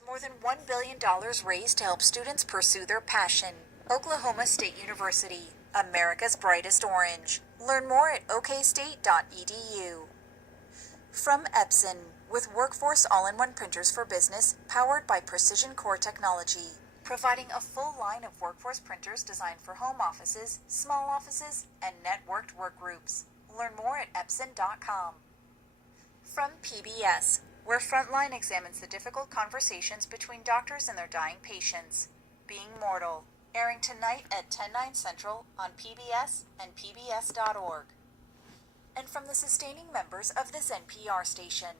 with more than $1 billion raised to help students pursue their passion. Oklahoma State University, America's brightest orange. Learn more at okstate.edu. From Epson, with Workforce All-in-One Printers for Business, powered by Precision Core Technology. Providing a full line of workforce printers designed for home offices, small offices, and networked work groups. Learn more at epson.com. From PBS, where Frontline examines the difficult conversations between doctors and their dying patients. Being Mortal, airing tonight at 10/9 Central on PBS and pbs.org. And from the sustaining members of this NPR station.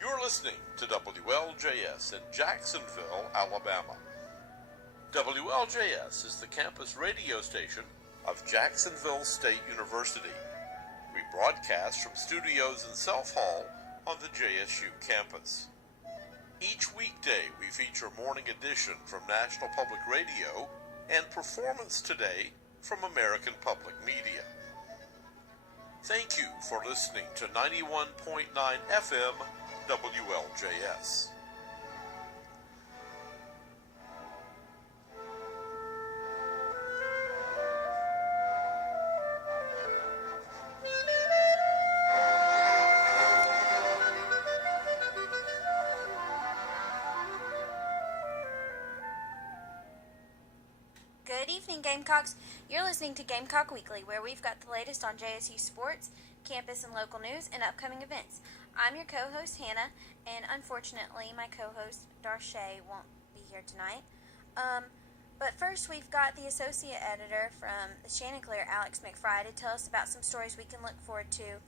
You're listening to WLJS in Jacksonville, Alabama. WLJS is the campus radio station of Jacksonville State University. We broadcast from studios in Self Hall on the JSU campus. Each weekday we feature Morning Edition from National Public Radio and Performance Today from American Public Media. Thank you for listening to 91.9 FM WLJS. Good evening, Gamecocks. You're listening to Gamecock Weekly, where we've got the latest on JSU sports, campus and local news, and upcoming events. I'm your co-host, Hannah, and unfortunately, my co-host, Darche, won't be here tonight. But first, we've got the associate editor from the Chanticleer, Alex McFry, to tell us about some stories we can look forward to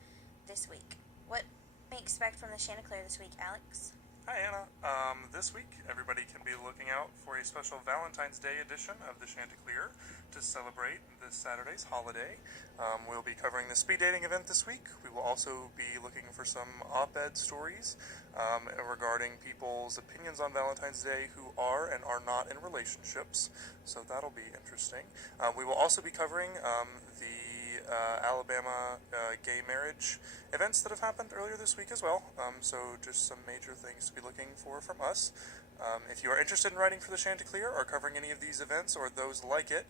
this week. What may we expect from the Chanticleer this week, Alex? Hi, Anna. This week, everybody can be looking out for a special Valentine's Day edition of the Chanticleer to celebrate this Saturday's holiday. We'll be covering the speed dating event this week. We will also be looking for some op-ed stories regarding people's opinions on Valentine's Day who are and are not in relationships, so that'll be interesting. We will also be covering the Alabama gay marriage events that have happened earlier this week as well. So just some major things to be looking for from us. If you are interested in writing for the Chanticleer or covering any of these events or those like it,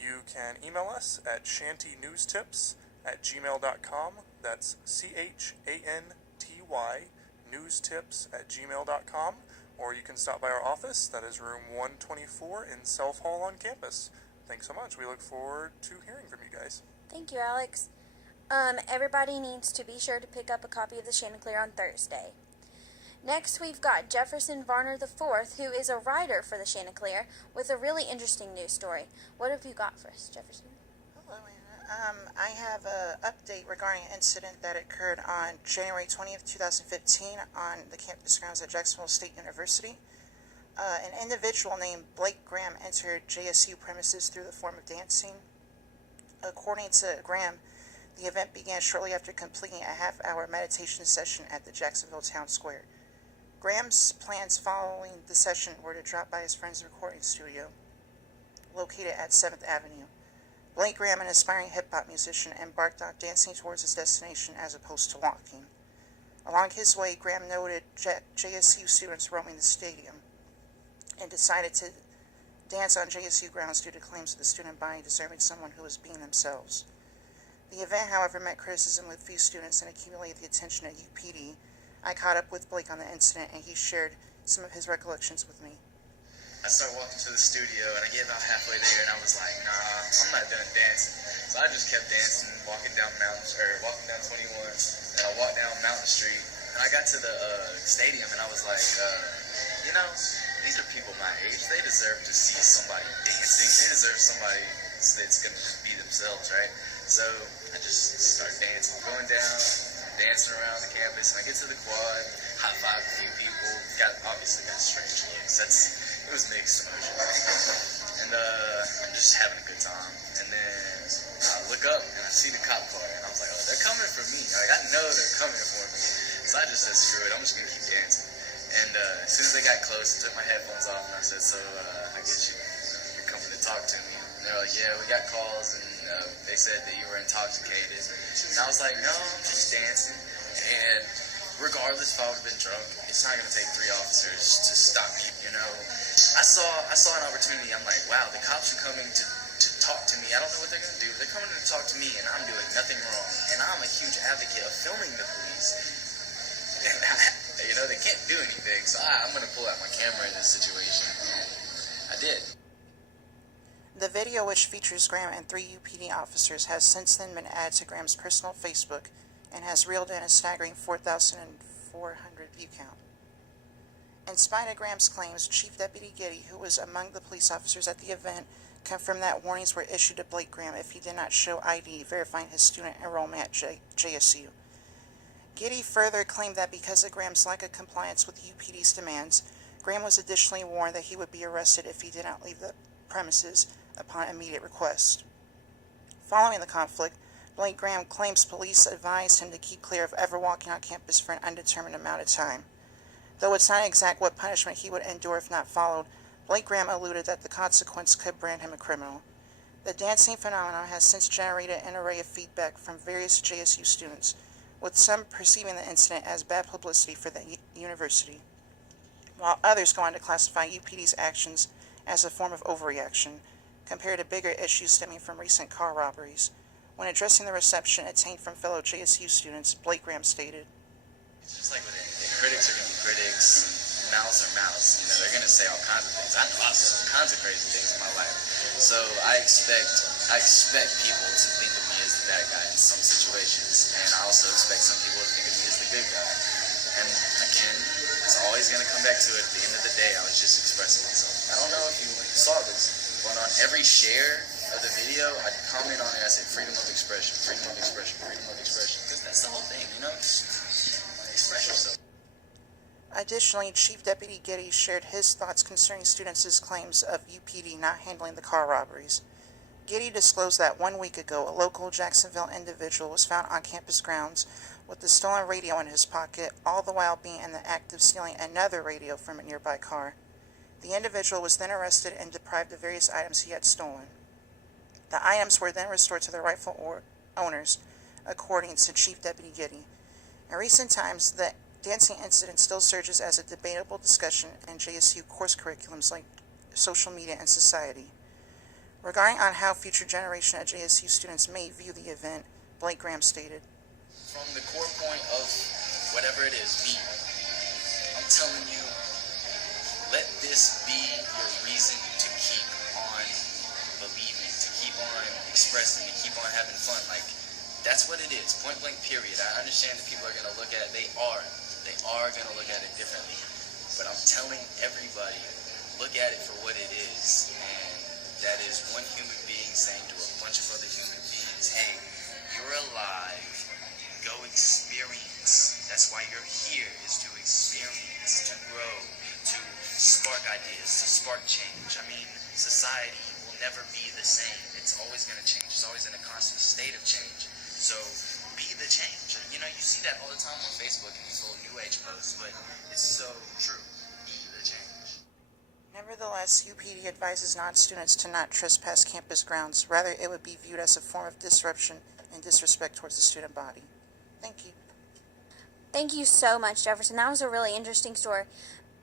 you can email us at shantynewstips@gmail.com. That's CHANTY newstips@gmail.com. Or you can stop by our office. That is room 124 in Self Hall on campus. Thanks so much. We look forward to hearing from you guys. Thank you, Alex. Everybody needs to be sure to pick up a copy of the Chanticleer on Thursday. Next, we've got Jefferson Varner IV, who is a writer for the Chanticleer, with a really interesting news story. What have you got for us, Jefferson? Hello, Anna. I have an update regarding an incident that occurred on January 20th, 2015 on the campus grounds at Jacksonville State University. An individual named Blake Graham entered JSU premises through the form of dancing. According to Graham, the event began shortly after completing a half-hour meditation session at the Jacksonville Town Square. Graham's plans following the session were to drop by his friend's recording studio, located at 7th Avenue. Blake Graham, an aspiring hip-hop musician, embarked on dancing towards his destination as opposed to walking. Along his way, Graham noted JSU students roaming the stadium and decided to dance on JSU grounds due to claims of the student body deserving someone who was being themselves. The event, however, met criticism with few students and accumulated the attention of UPD. I caught up with Blake on the incident, and he shared some of his recollections with me. I started walking to the studio, and I get about halfway there, and I was like, nah, I'm not done dancing. So I just kept dancing, walking down 21, and I walked down Mountain Street, and I got to the stadium, and I was like, these are people my age. They deserve to see somebody dancing. They deserve somebody that's going to just be themselves, right? So I just started dancing, going down, dancing around the campus, and I get to the quad, high-five a few people, obviously got strange looks. It was mixed emotions. And I'm just having a good time. And then I look up, and I see the cop car, and I was like, oh, they're coming for me. Like, I know they're coming for me. So I just said, screw it, I'm just going to keep dancing. And as soon as they got close, I took my headphones off, and I said, so I guess you're coming to talk to me. And they're like, yeah, we got calls, and they said that you were intoxicated. And I was like, no, I'm just dancing. And regardless if I would have been drunk, it's not going to take 3 officers to stop me, you know. I saw an opportunity. I'm like, wow, the cops are coming to talk to me. I don't know what they're going to do. They're coming to talk to me, and I'm doing nothing wrong. And I'm a huge advocate of filming the police. And you know, they can't do anything, so I'm going to pull out my camera in this situation. And I did. The video, which features Graham and 3 UPD officers, has since then been added to Graham's personal Facebook and has reeled in a staggering 4,400 view count. In spite of Graham's claims, Chief Deputy Giddy, who was among the police officers at the event, confirmed that warnings were issued to Blake Graham if he did not show ID verifying his student enrollment at JSU. Giddy further claimed that because of Graham's lack of compliance with UPD's demands, Graham was additionally warned that he would be arrested if he did not leave the premises upon immediate request. Following the conflict, Blake Graham claims police advised him to keep clear of ever walking on campus for an undetermined amount of time. Though it's not exact what punishment he would endure if not followed, Blake Graham alluded that the consequence could brand him a criminal. The dancing phenomenon has since generated an array of feedback from various JSU students, with some perceiving the incident as bad publicity for the university, while others go on to classify UPD's actions as a form of overreaction, compared to bigger issues stemming from recent car robberies. When addressing the reception obtained from fellow JSU students, Blake Graham stated, It's just like with anything. Critics are going to be critics. Mouths are mouths. You know, they're going to say all kinds of things. I know I've said all kinds of crazy things in my life. So I expect people to think of me as the bad guy in some situations. And I also expect some people to think of me as the good guy. And again, it's always going to come back to it. At the end of the day, I was just expressing myself. I don't know if you saw this, but on every share of the video, I'd comment on it. I said freedom of expression, freedom of expression, freedom of expression. Because that's the whole thing, you know? Express yourself. Additionally, Chief Deputy Giddy shared his thoughts concerning students' claims of UPD not handling the car robberies. Giddy disclosed that 1 week ago, a local Jacksonville individual was found on campus grounds with a stolen radio in his pocket, all the while being in the act of stealing another radio from a nearby car. The individual was then arrested and deprived of various items he had stolen. The items were then restored to their rightful owners, according to Chief Deputy Giddy. In recent times, the dancing incident still surges as a debatable discussion in JSU course curriculums like social media and society. Regarding on how future generation of JSU students may view the event, Blake Graham stated, From the core point of whatever it is, me, I'm telling you, let this be your reason to keep on believing, to keep on expressing, to keep on having fun. Like, that's what it is, point blank period. I understand that people are going to look at it, they are going to look at it differently. But I'm telling everybody, look at it for what it is. And that is one human being saying to a bunch of other human beings, hey, you're alive, go experience. That's why you're here, is to experience, to grow, to spark ideas, to spark change. I mean, society will never be the same. It's always going to change. It's always in a constant state of change. So be the change. You know, you see that all the time on Facebook and these little New Age posts, but it's so true. Be the change. Nevertheless, UPD advises non-students to not trespass campus grounds. Rather, it would be viewed as a form of disruption and disrespect towards the student body. Thank you. Thank you so much, Jefferson. That was a really interesting story.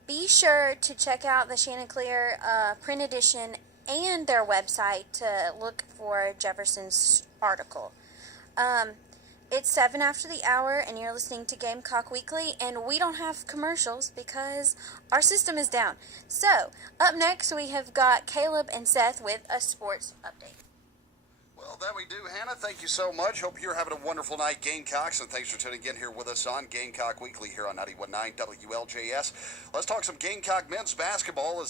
Be sure to check out the Chanticleer print edition and their website to look for Jefferson's article. It's 7 after the hour, and you're listening to Gamecock Weekly, and we don't have commercials because our system is down. So, up next, we have got Caleb and Seth with a sports update. Well, that we do, Hannah. Thank you so much. Hope you're having a wonderful night, Gamecocks, and thanks for tuning in here with us on Gamecock Weekly here on 91.9 WLJS. Let's talk some Gamecock men's basketball as